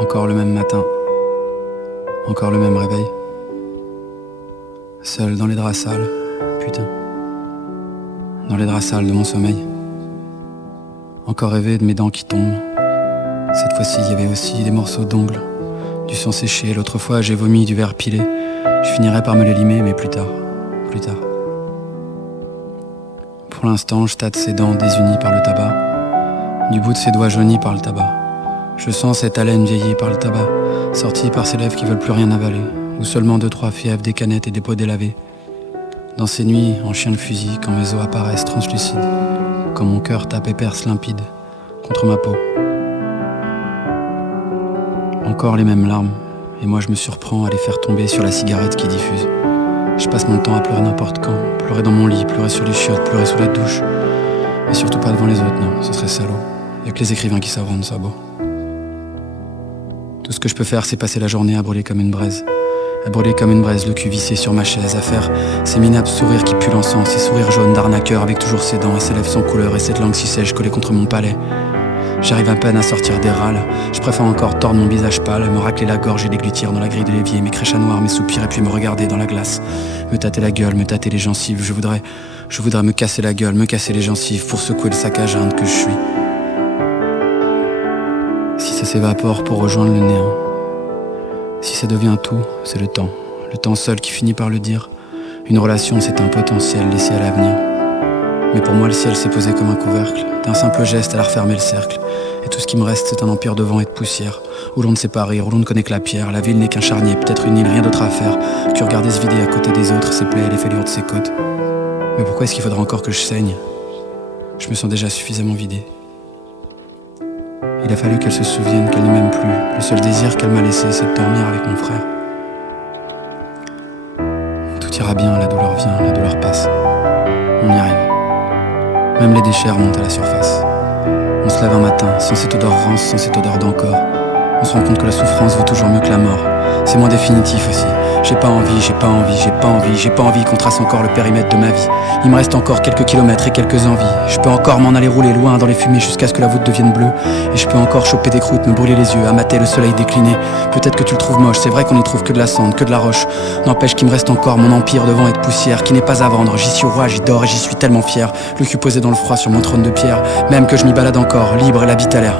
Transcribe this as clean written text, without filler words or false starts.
Encore le même matin, encore le même réveil. Seul dans les draps sales, putain. Dans les draps sales de mon sommeil. Encore rêver de mes dents qui tombent. Cette fois-ci, il y avait aussi des morceaux d'ongles, du sang séché. L'autre fois, j'ai vomi du verre pilé. Je finirais par me les limer, mais plus tard. Pour l'instant, je tâte ses dents désunies par le tabac, du bout de ses doigts jaunis par le tabac. Je sens cette haleine vieillie par le tabac, sortie par ses lèvres qui veulent plus rien avaler, ou seulement 2-3 fièvres, des canettes et des pots délavés. Dans ces nuits, en chien de fusil, quand mes os apparaissent translucides, quand mon cœur tape et perce limpide contre ma peau. Encore les mêmes larmes, et moi je me surprends à les faire tomber sur la cigarette qui diffuse. Je passe mon temps à pleurer n'importe quand, pleurer dans mon lit, pleurer sur les chiottes, pleurer sous la douche. Mais surtout pas devant les autres, non, ce serait salaud. Y'a que les écrivains qui savent rendre ça beau. Tout ce que je peux faire, c'est passer la journée à brûler comme une braise. À brûler comme une braise, le cul vissé sur ma chaise, à faire ces minables sourires qui puent l'encens, ces sourires jaunes d'arnaqueur avec toujours ses dents et ses lèvres sans couleur et cette langue si sèche collée contre mon palais. J'arrive à peine à sortir des râles, je préfère encore tordre mon visage pâle, me racler la gorge et déglutir dans la grille de l'évier, mes créchats noirs, mes soupirs et puis me regarder dans la glace, me tâter la gueule, me tâter les gencives, je voudrais me casser la gueule, me casser les gencives pour secouer le sac à geinte que je suis. Si ça s'évapore pour rejoindre le néant, si ça devient tout, c'est le temps seul qui finit par le dire. Une relation c'est un potentiel laissé à l'avenir. Mais pour moi le ciel s'est posé comme un couvercle, d'un simple geste elle a refermé le cercle. Et tout ce qui me reste c'est un empire de vent et de poussière, où l'on ne sait pas rire, où l'on ne connaît que la pierre. La ville n'est qu'un charnier, peut-être une île, rien d'autre à faire que regarder se vider à côté des autres, ses plaies et les fêlures de ses côtes. Mais pourquoi est-ce qu'il faudra encore que je saigne? Je me sens déjà suffisamment vidé. Il a fallu qu'elle se souvienne qu'elle ne m'aime plus. Le seul désir qu'elle m'a laissé, c'est de dormir avec mon frère. Tout ira bien, la douleur vient, la douleur passe. On y arrive. Même les déchets remontent à la surface. On se lève un matin, sans cette odeur rance, sans cette odeur d'encore. On se rend compte que la souffrance vaut toujours mieux que la mort. C'est moins définitif aussi. J'ai pas envie qu'on trace encore le périmètre de ma vie. Il me reste encore quelques kilomètres et quelques envies. Je peux encore m'en aller rouler loin dans les fumées jusqu'à ce que la voûte devienne bleue. Et je peux encore choper des croûtes, me brûler les yeux, à mater le soleil décliner. Peut-être que tu le trouves moche, c'est vrai qu'on y trouve que de la cendre, que de la roche. N'empêche qu'il me reste encore mon empire de vent et de poussière qui n'est pas à vendre. J'y suis roi, j'y dors et j'y suis tellement fier. Le cul posé dans le froid sur mon trône de pierre. Même que je m'y balade encore, libre et la bite à l'air.